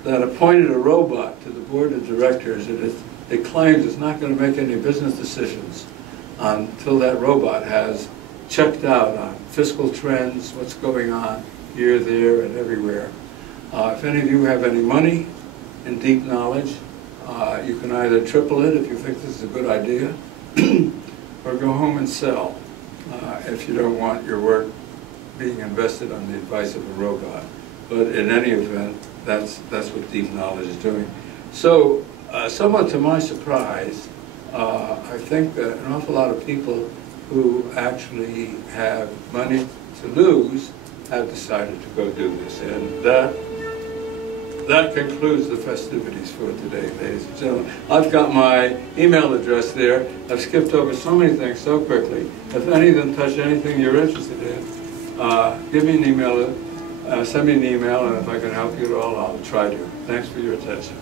that appointed a robot to the board of directors, and it claims it's not going to make any business decisions until that robot has checked out on fiscal trends, what's going on here, there, and everywhere. If any of you have any money and deep knowledge, you can either triple it if you think this is a good idea, or go home and sell if you don't want your work being invested on the advice of a robot. But in any event, that's what deep knowledge is doing. So, somewhat to my surprise, I think that an awful lot of people who actually have money to lose have decided to go do this. And that concludes the festivities for today, ladies and gentlemen. I've got my email address there. I've skipped over so many things so quickly. If any of them touch anything you're interested in, give me an email, send me an email, and if I can help you at all, I'll try to. Thanks for your attention.